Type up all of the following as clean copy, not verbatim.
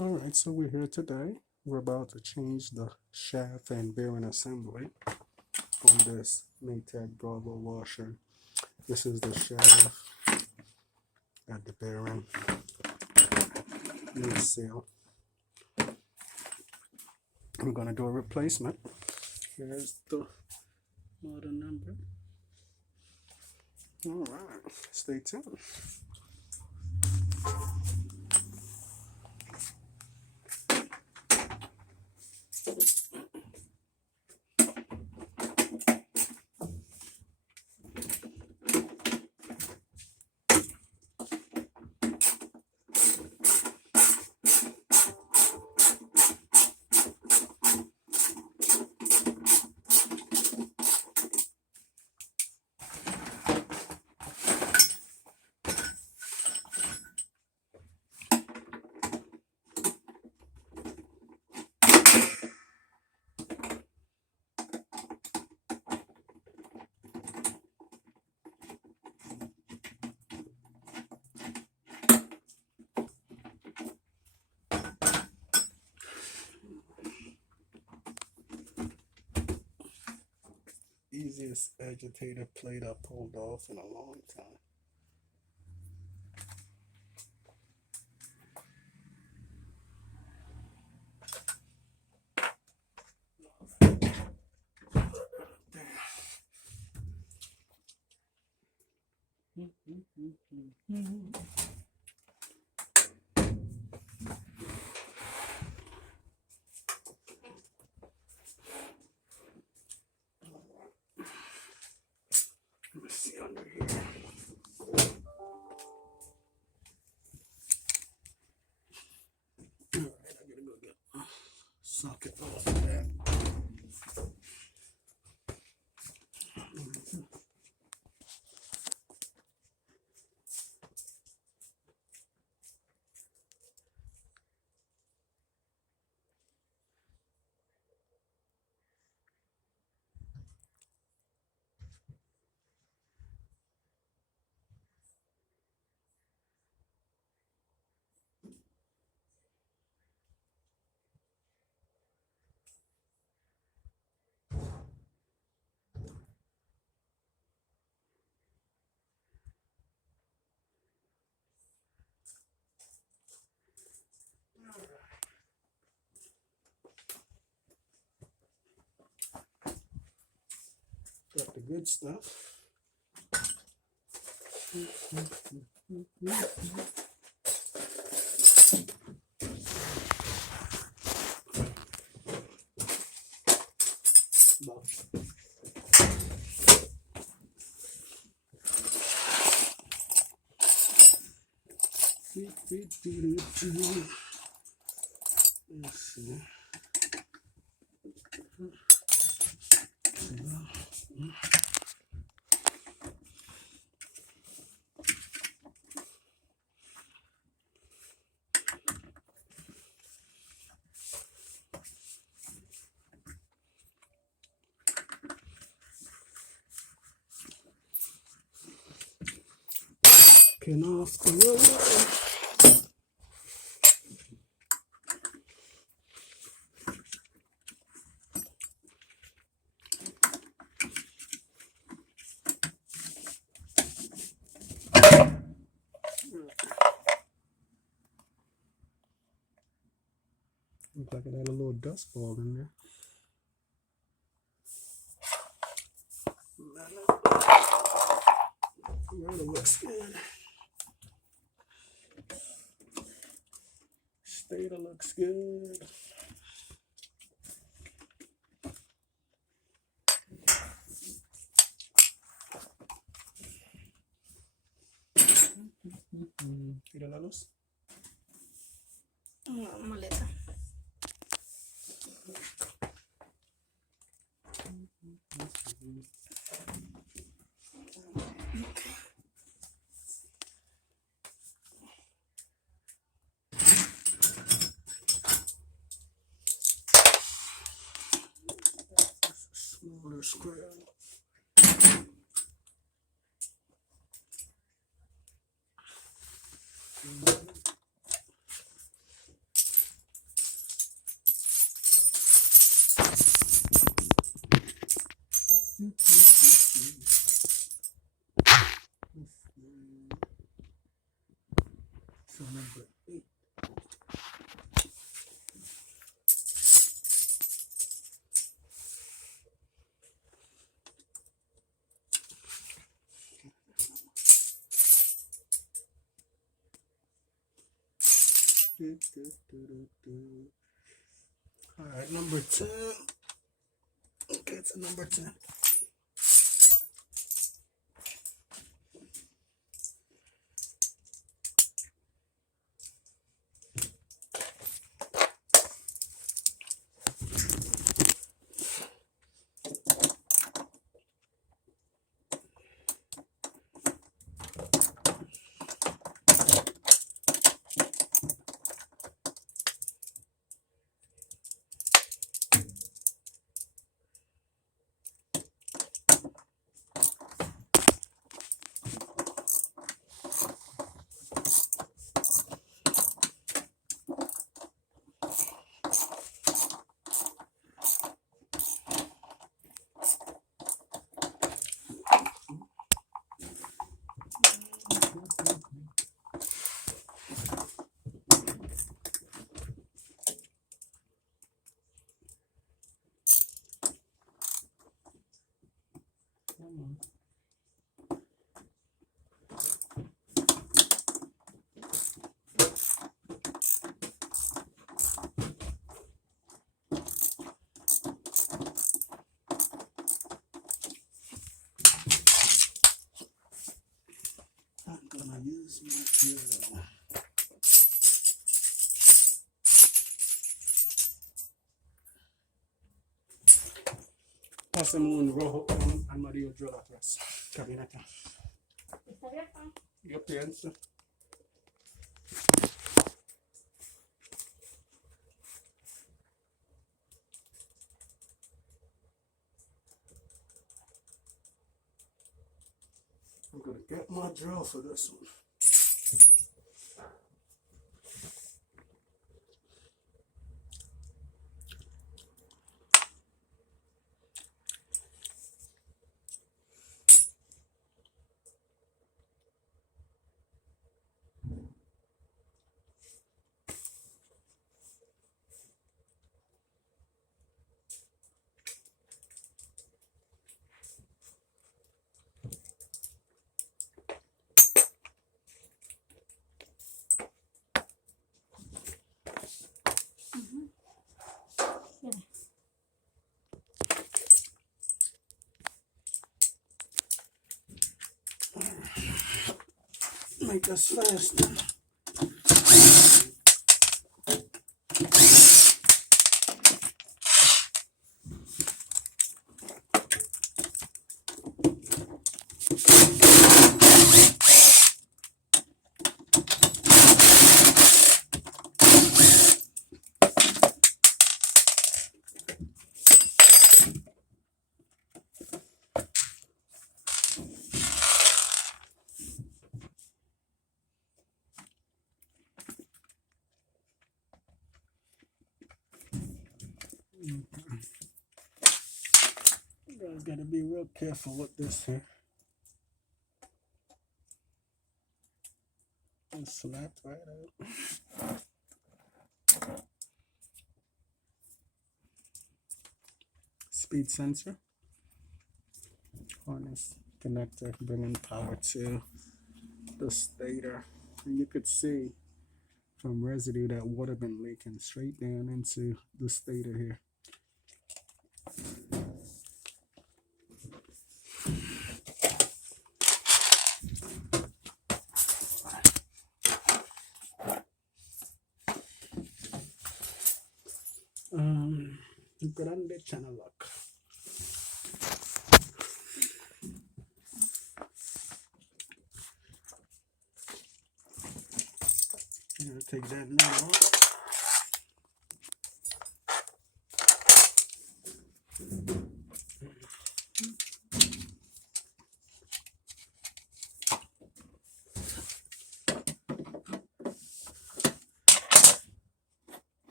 Alright, so we're here today. We're about to change the shaft and bearing assembly on this Maytag Bravo washer. This is the shaft at the bearing. New seal. I'm going to do a replacement. Here's the model number. Alright, stay tuned. Easiest agitator plate I pulled off in a long time. Let's see under here. Alright, I gotta go get a socket off of that. Got the good stuff. Let's see. Getting off the road. Looks like it had a little dust ball in there. That looks good. Stator looks good. ¿Tira la luz? Maleta. Smaller square. All right, number 10. Okay, it's a number 10. I'm gonna use my drill. Pásame un rojo con amarillo drill atrás. Cabineta. ¿Está abierto? Yo pienso. I'm gonna get my drill for this one. Make this fast. You gotta be real careful with this here. It slapped right out. Speed sensor. Harness connector bringing power to the stator. And you could see from residue that water been leaking straight down into the stator here. Grande channel lock. I'm gonna take that now off.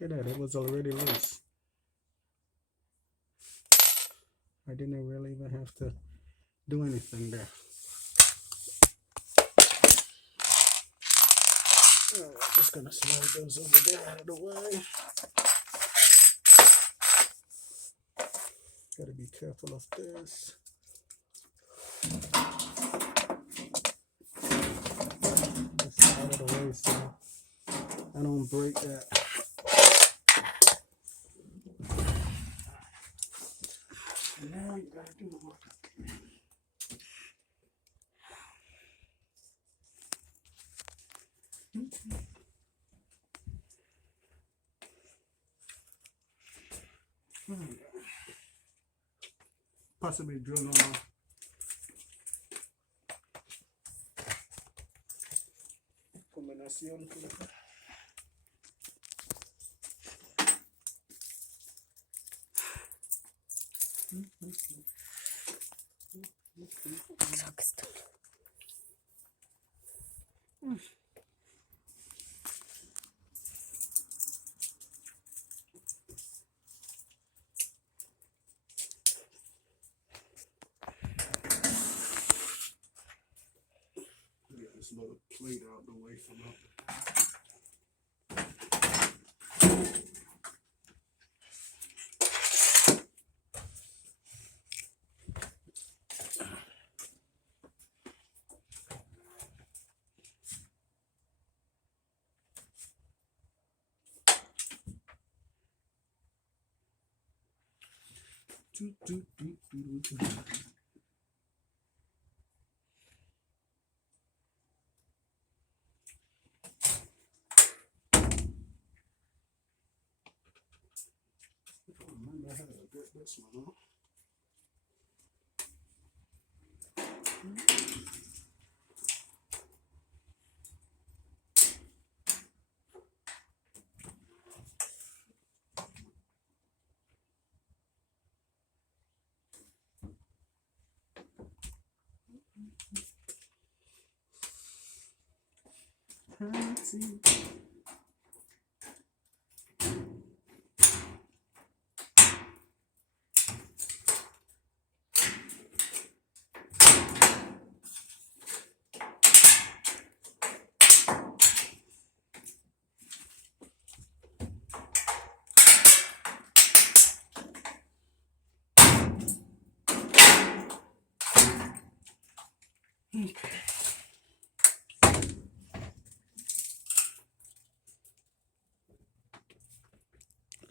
Look at that, it was already loose. I didn't really even have to do anything there. Alright, just gonna slide those over there out of the way. Gotta be careful of this. Just out of the way so I don't break that. And now you gotta do the work. Possibly drill on my combinación. Get this little plate out the way from up. Remember how to get this one off. Let's see.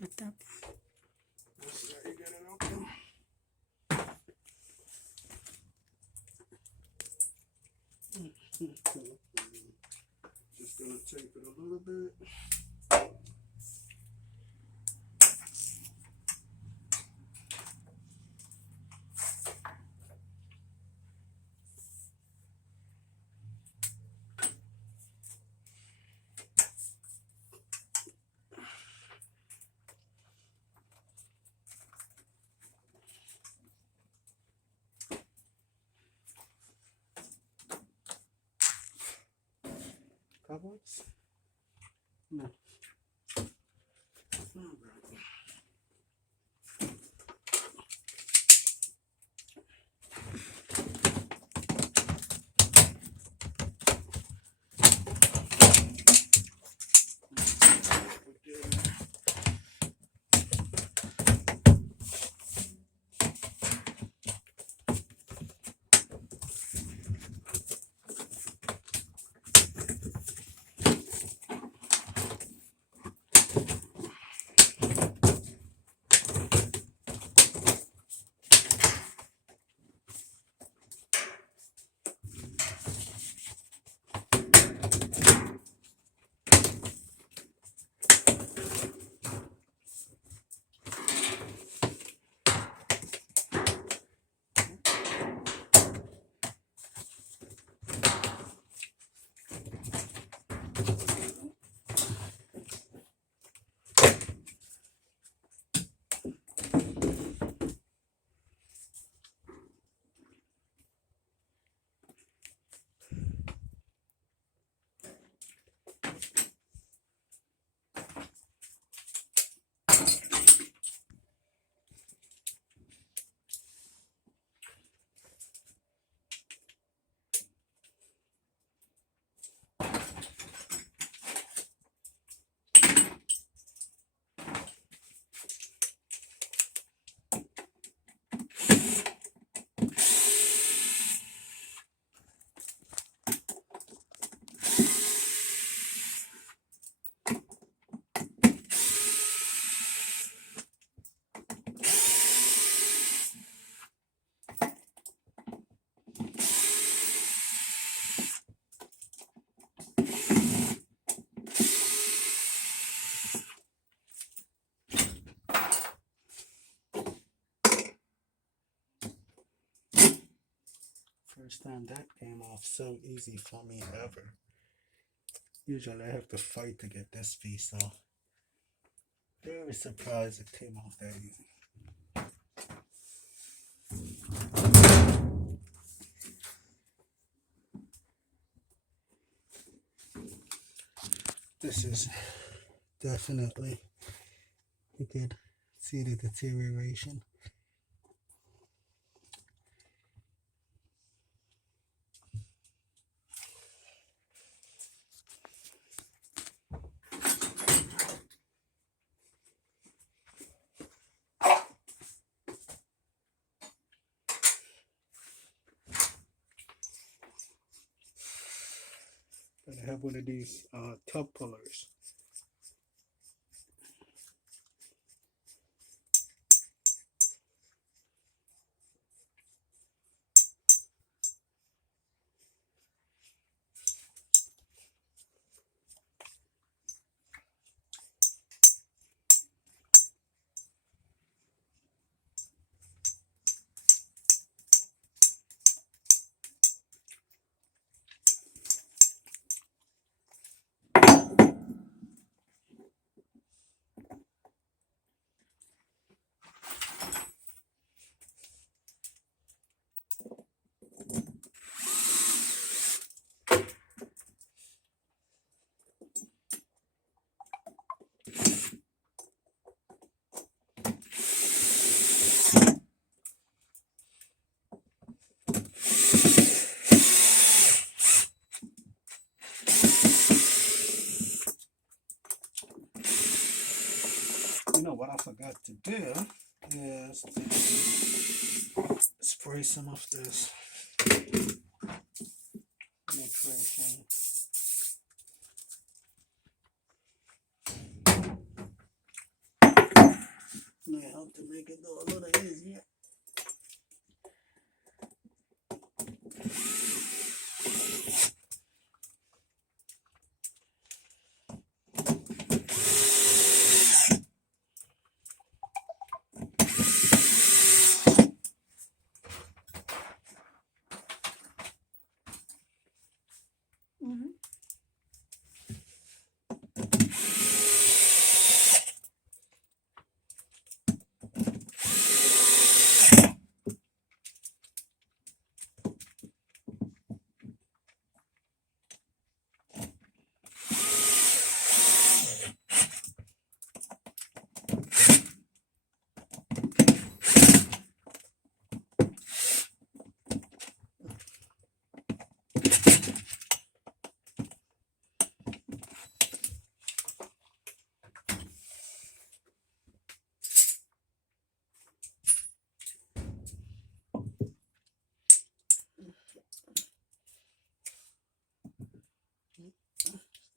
Mantap. You get it open. Just gonna tape it a little bit. Cobwebs? No. All right. first time that came off so easy for me ever. Usually I have to fight to get this piece off. Very surprised it came off that easy. This is definitely, you could see the deterioration. But I have one of these tub pullers. You know what I forgot to do is to spray some of this nutrition. May help to make it go a little easier.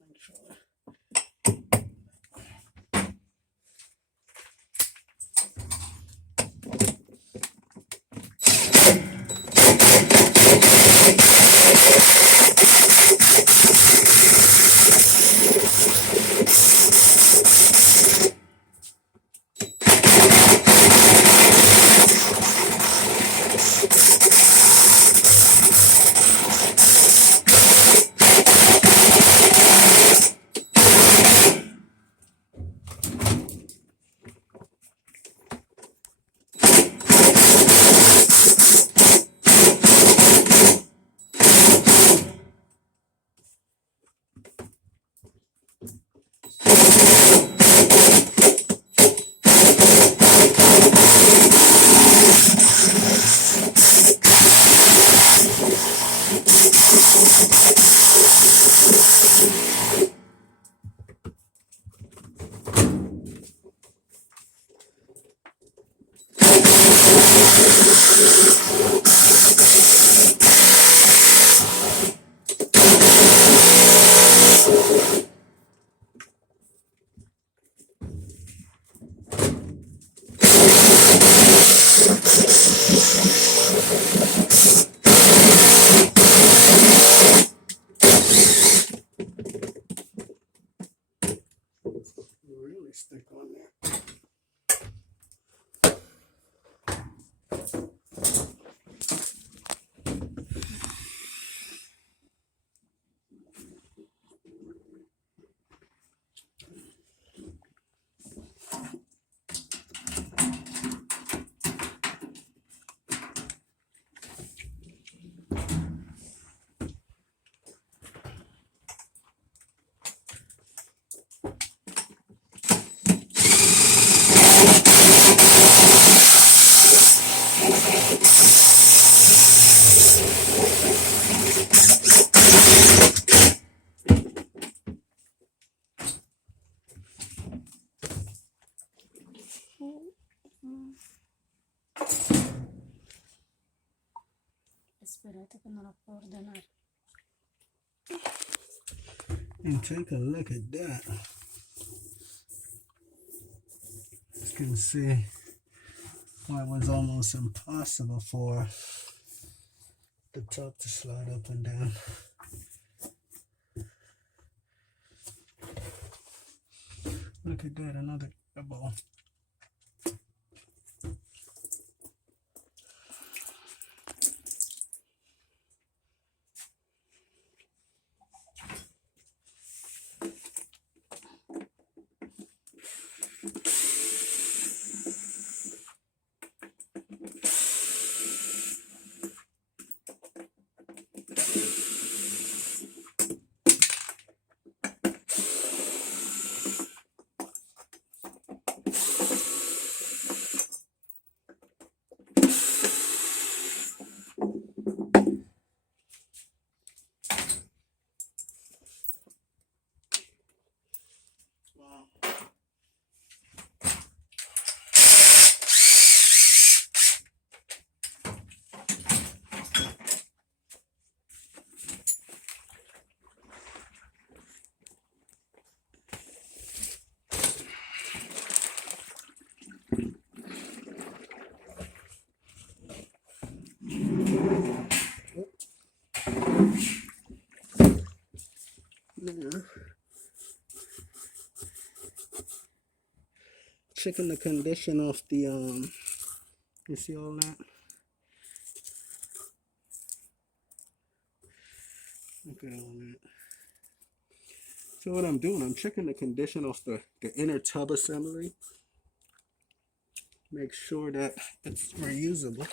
Make sure. Really stick on there. Espérate que no la puedo ordenar. And take a look at that. You can see why it was almost impossible for the top to slide up and down. Look at that, another ball. Yeah. Checking the condition of the you see all that? Look at all that. So what I'm doing, I'm checking the condition of the inner tub assembly. Make sure that it's reusable.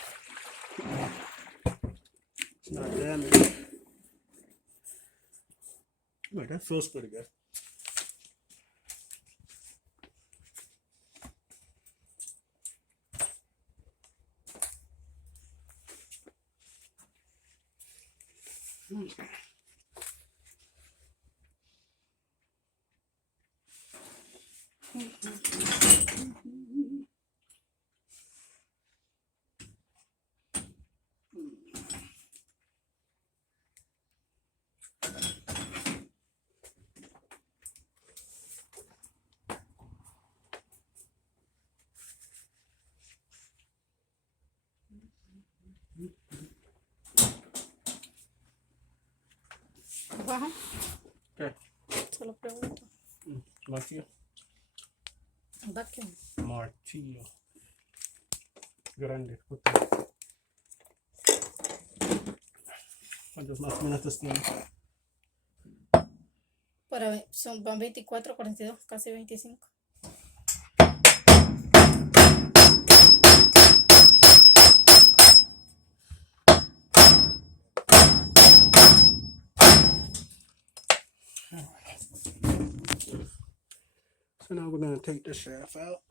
It's not damaged. Alright, that feels pretty good. Baja. ¿Qué? Solo pregunto. Martillo. Vacuum. Martillo. Grande. Puta. ¿Cuántos más minutos tiene? Van 24, 42, casi 25. So now we're going to take the shaft out.